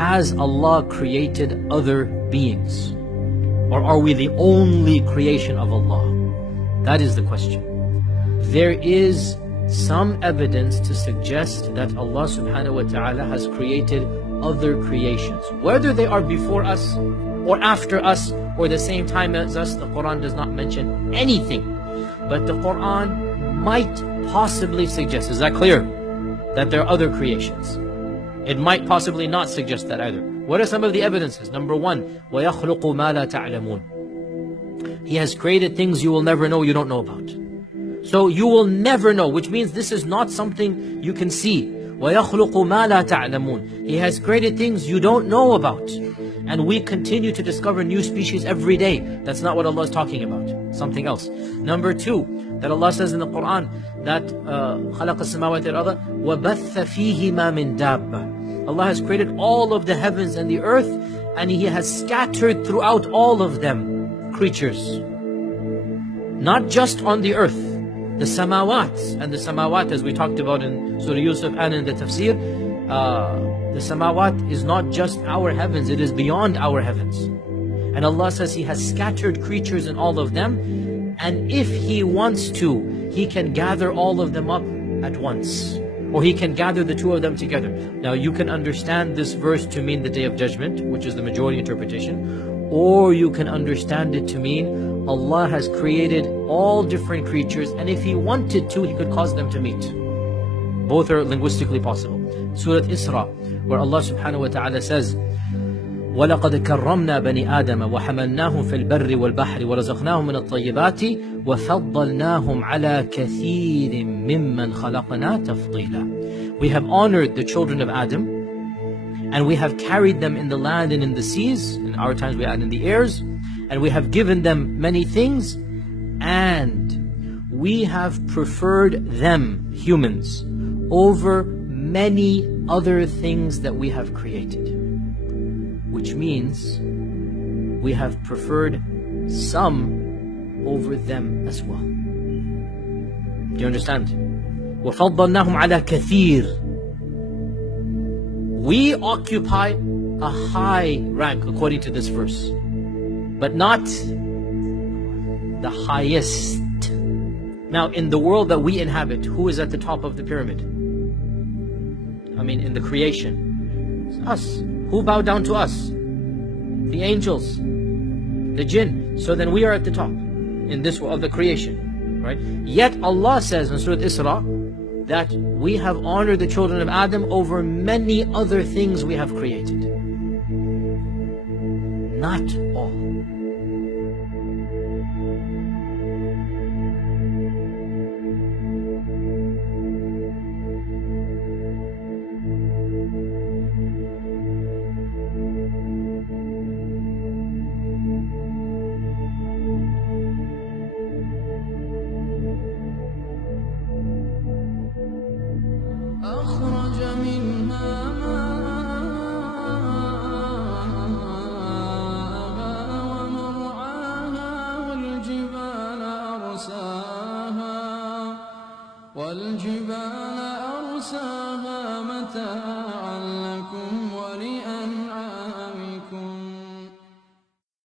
has Allah created other beings? Or are we the only creation of Allah? That is the question. There is some evidence to suggest that Allah subhanahu wa ta'ala has created other creations. Whether they are before us or after us or the same time as us, the Quran does not mention anything. But the Quran might possibly suggest, is that clear? That there are other creations. It might possibly not suggest that either. What are some of the evidences? Number one, وَيَخْلُقُ مَا لَا تَعْلَمُونَ. He has created things you will never know, you don't know about. So you will never know, which means this is not something you can see. وَيَخْلُقُ مَا لَا تَعْلَمُونَ. He has created things you don't know about. And we continue to discover new species every day. That's not what Allah is talking about. Something else. Number two, that Allah says in the Quran that خَلَقَ السَّمَاوَاتِ وَالْأَرْضَ وَبَثَّ فِيهِمَا مِن دَابَّةٍ. Allah has created all of the heavens and the earth, and He has scattered throughout all of them creatures. Not just on the earth. The samawat, and the samawat, as we talked about in Surah Yusuf and in the tafsir, the samawat is not just our heavens, it is beyond our heavens. And Allah says He has scattered creatures in all of them, and if He wants to, He can gather all of them up at once. Or He can gather the two of them together. Now you can understand this verse to mean the Day of Judgment, which is the majority interpretation, or you can understand it to mean Allah has created all different creatures, and if He wanted to, He could cause them to meet. Both are linguistically possible. Surah Isra, where Allah subhanahu wa ta'ala says, وَلَقَدْ كَرَّمْنَا بَنِي آدَمَ وَحَمَلْنَاهُمْ فِي الْبَرِّ وَالْبَحْرِ وَرَزَقْنَاهُمْ مِنَ الطَّيِّبَاتِ وَفَضَّلْنَاهُمْ عَلَى كَثِيرٍ مِّمَّنْ خَلَقْنَا تَفْضِيلًا. We have honored the children of Adam, and we have carried them in the land and in the seas, in our times we add in the airs, and we have given them many things, and we have preferred them, humans, over many other things that we have created. Which means we have preferred some over them as well. Do you understand? وَفَضَّلْنَاهُمْ عَلَى كَثِيرٍ. We occupy a high rank according to this verse, but not the highest. Now, in the world that we inhabit, who is at the top of the pyramid? I mean, in the creation, it's us. Who bowed down to us? The angels, the jinn. So then we are at the top in this world of the creation, right? Yet Allah says in Surah Isra that we have honored the children of Adam over many other things we have created. Not all. أخرج منها ماءها ومرعاها والجبال أرساها متاعا